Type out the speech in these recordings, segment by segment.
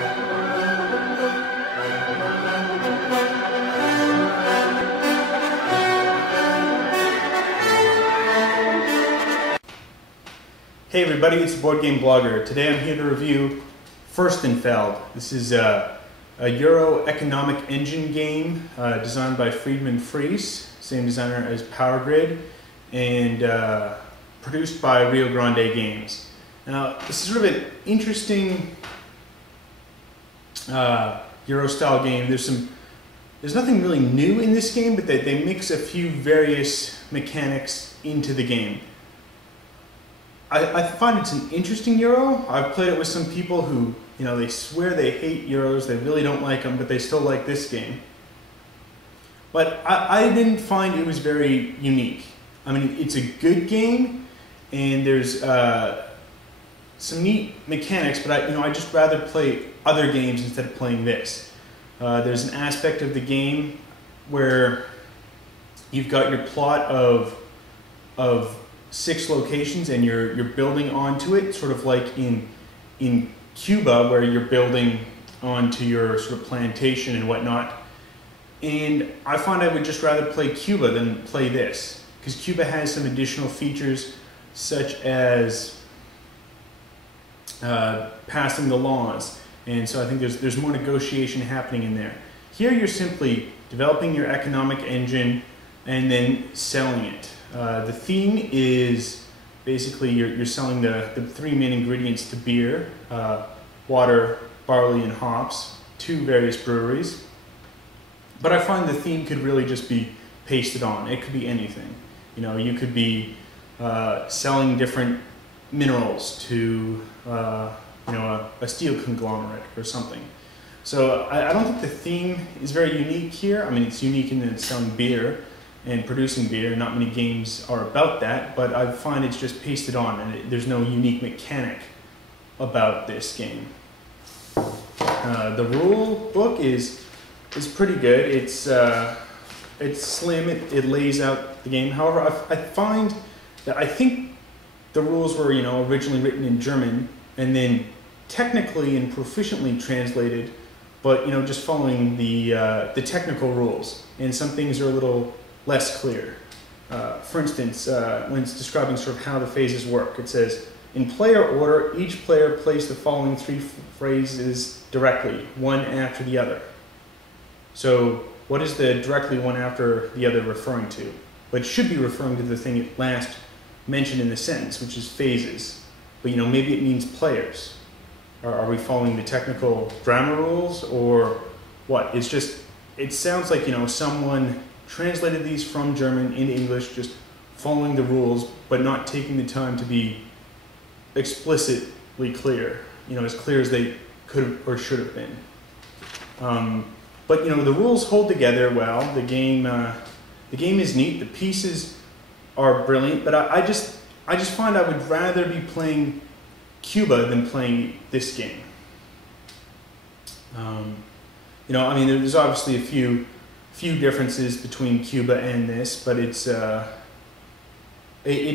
Hey everybody, it's the Board Game Blogger. Today I'm here to review Fürstenfeld. This is a Euro economic engine game designed by Friedemann Friese, same designer as Power Grid, and produced by Rio Grande Games. Now, this is sort of an interesting Euro style game. There's nothing really new in this game, but they mix a few various mechanics into the game. I find it's an interesting Euro. I've played it with some people who, they swear they hate Euros, they really don't like them, but they still like this game. But I didn't find it was very unique. I mean, it's a good game, and there's some neat mechanics, but I just rather play other games instead of playing this. There's an aspect of the game where you've got your plot of 6 locations, and you're building onto it, sort of like in Cuba, where you're building onto your sort of plantation and whatnot. And I find I would just rather play Cuba than play this, because Cuba has some additional features such as passing the laws, and so I think there's more negotiation happening in there. Here you're simply developing your economic engine and then selling it. The theme is basically you're selling the 3 main ingredients to beer, water, barley, and hops, to various breweries. But I find the theme could really just be pasted on. It could be anything. You could be selling different minerals to a steel conglomerate or something. So I don't think the theme is very unique here. I mean, it's unique in that it's selling beer and producing beer. Not many games are about that, but I find it's just pasted on, and there's no unique mechanic about this game. The rule book is pretty good. It's slim. It lays out the game. However, I find that I think the rules were originally written in German and then technically and proficiently translated, but just following the technical rules, and some things are a little less clear. For instance, when it's describing sort of how the phases work, it says, in player order, each player plays the following 3 phrases directly, one after the other. So what is the directly one after the other referring to? But it should be referring to the thing it last mentioned in the sentence, which is phases. But maybe it means players. Are we following the technical grammar rules, or what? It sounds like someone translated these from German into English, just following the rules, but not taking the time to be explicitly clear, as clear as they could have or should have been. But the rules hold together well. The game is neat. The pieces are brilliant, but I just find I would rather be playing Cuba than playing this game. I mean, there's obviously a few differences between Cuba and this, but it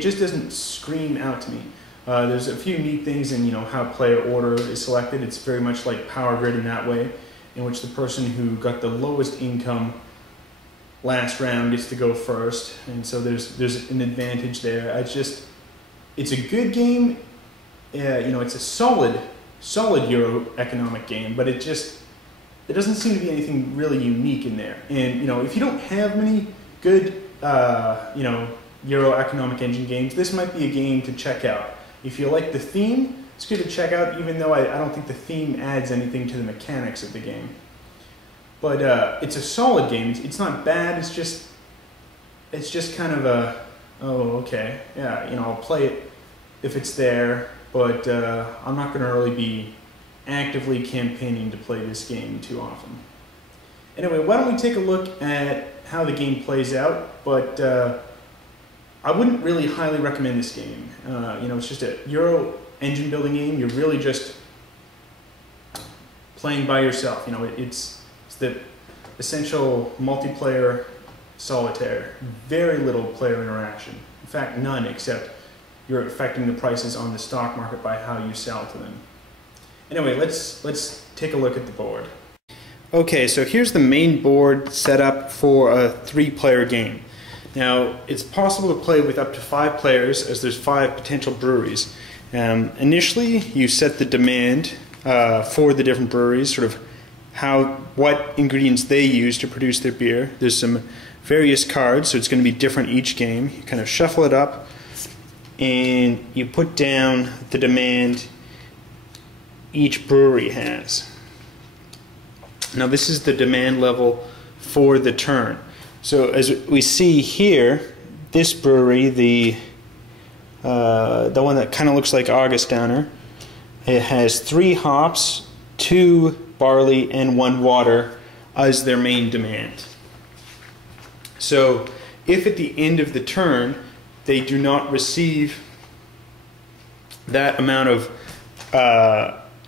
just doesn't scream out to me. There's a few neat things in how player order is selected. It's very much like Power Grid in that way, in which the person who got the lowest income last round gets to go first, and so there's an advantage there. It's a good game. It's a solid Euro economic game, but there doesn't seem to be anything really unique in there. And if you don't have many good Euro economic engine games, this might be a game to check out. If you like the theme, it's good to check out, even though I don't think the theme adds anything to the mechanics of the game. But it's a solid game. It's not bad. It's just kind of a, oh, okay, yeah, I'll play it if it's there, but I'm not going to really be actively campaigning to play this game too often. Anyway, why don't we take a look at how the game plays out, but I wouldn't really highly recommend this game. It's just a Euro engine building game. You're really just playing by yourself. It's the essential multiplayer solitaire. Very little player interaction. In fact, none, except you're affecting the prices on the stock market by how you sell to them. Anyway, let's take a look at the board. Okay, so here's the main board set up for a 3-player game. Now, it's possible to play with up to 5 players, as there's 5 potential breweries. Initially, you set the demand for the different breweries, sort of what ingredients they use to produce their beer. There's some various cards, so it's going to be different each game. You kind of shuffle it up, and you put down the demand each brewery has. Now this is the demand level for the turn. So as we see here, this brewery, the one that kind of looks like Augustdowner, it has 3 hops, 2 barley, and 1 water as their main demand. So if at the end of the turn they do not receive that amount of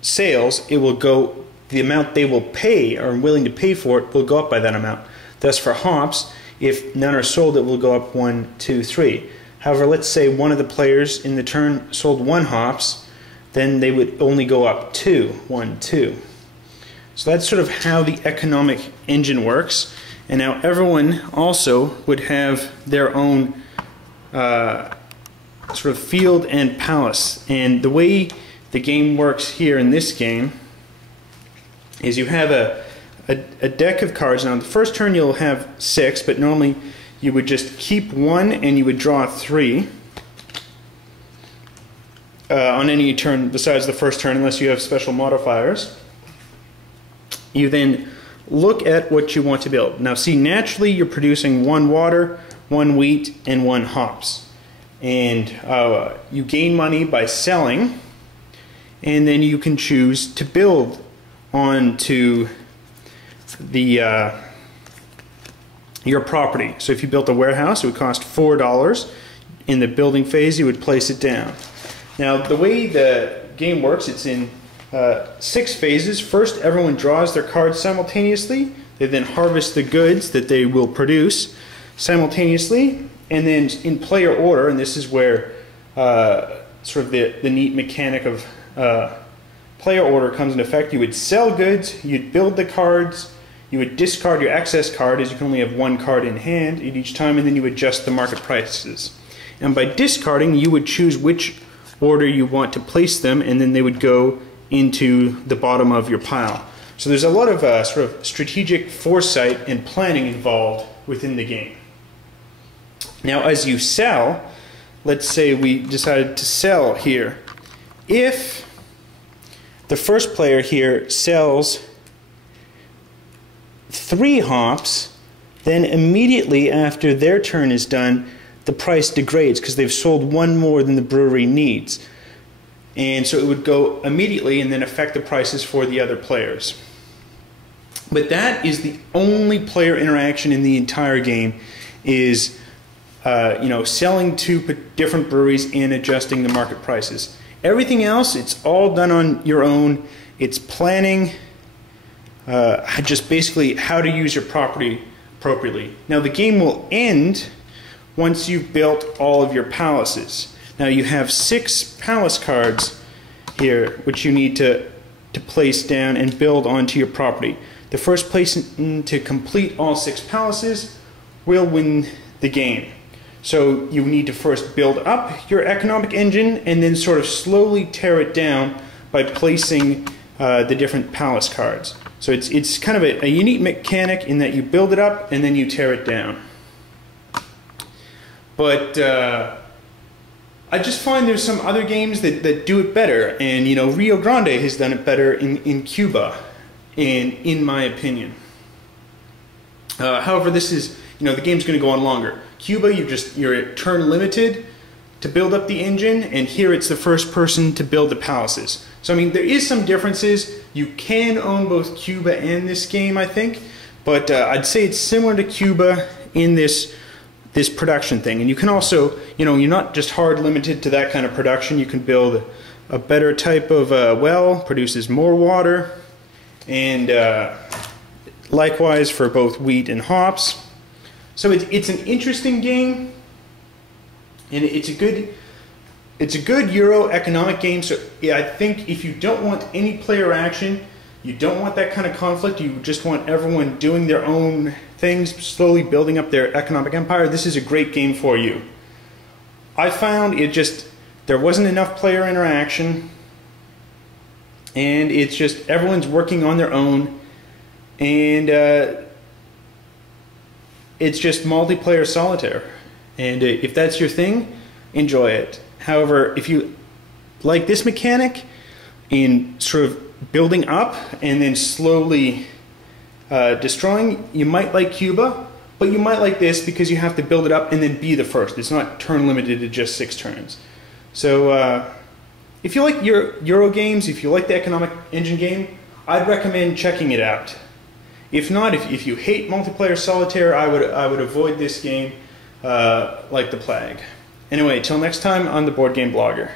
sales, it will go, the amount they will pay or are willing to pay for it will go up by that amount. Thus for hops, if none are sold, it will go up 1, 2, 3. However, let's say one of the players in the turn sold 1 hops, then they would only go up 2, 1, 2. So that's sort of how the economic engine works. And now everyone also would have their own sort of field and palace. And the way the game works here in this game is you have a deck of cards. Now, the first turn you'll have 6, but normally you would just keep 1 and you would draw 3 on any turn besides the first turn, unless you have special modifiers. You then look at what you want to build. Now, see, naturally you're producing 1 water, 1 wheat, and 1 hops. And you gain money by selling, and then you can choose to build onto the your property. So if you built a warehouse, it would cost $4. In the building phase, you would place it down. Now, the way the game works, it's in 6 phases. First, everyone draws their cards simultaneously. They then harvest the goods that they will produce simultaneously, and then in player order, and this is where sort of the neat mechanic of player order comes into effect. You would sell goods, you'd build the cards, you would discard your excess card, as you can only have 1 card in hand at each time, and then you adjust the market prices. And by discarding, you would choose which order you want to place them, and then they would go into the bottom of your pile. So there's a lot of sort of strategic foresight and planning involved within the game. Now, as you sell, let's say we decided to sell here. If the first player here sells 3 hops, then immediately after their turn is done, the price degrades because they've sold 1 more than the brewery needs. And so it would go immediately and then affect the prices for the other players. But that is the only player interaction in the entire game, is selling to different breweries and adjusting the market prices. Everything else, it's all done on your own. It's planning, just basically how to use your property appropriately. Now, the game will end once you've built all of your palaces. Now, you have 6 palace cards here, which you need to place down and build onto your property. The first person to complete all 6 palaces will win the game. So you need to first build up your economic engine and then sort of slowly tear it down by placing the different palace cards. So it's kind of a unique mechanic in that you build it up and then you tear it down. But I just find there's some other games that do it better, and Rio Grande has done it better in Cuba, and in my opinion. However, this is the game's going to go on longer. Cuba, you're turn limited to build up the engine, and here it's the first person to build the palaces. So I mean, there is some differences. You can own both Cuba and this game, I think, but I'd say it's similar to Cuba in this production thing. And you can also, you're not just hard limited to that kind of production. You can build a better type of well, produces more water, and likewise for both wheat and hops. So it's an interesting game, and it's It's a good Euro economic game, so yeah, I think if you don't want any player action, you don't want that kind of conflict, you just want everyone doing their own things, slowly building up their economic empire, this is a great game for you. I found there wasn't enough player interaction, and it's just everyone's working on their own, and it's just multiplayer solitaire. And if that's your thing, enjoy it. However, if you like this mechanic in sort of building up and then slowly destroying, you might like Cuba, but you might like this because you have to build it up and then be the first. It's not turn limited to just 6 turns. So if you like Euro games, if you like the economic engine game, I'd recommend checking it out. If not, if you hate multiplayer solitaire, I would avoid this game like the plague. Anyway, till next time on the Board Game Blogger.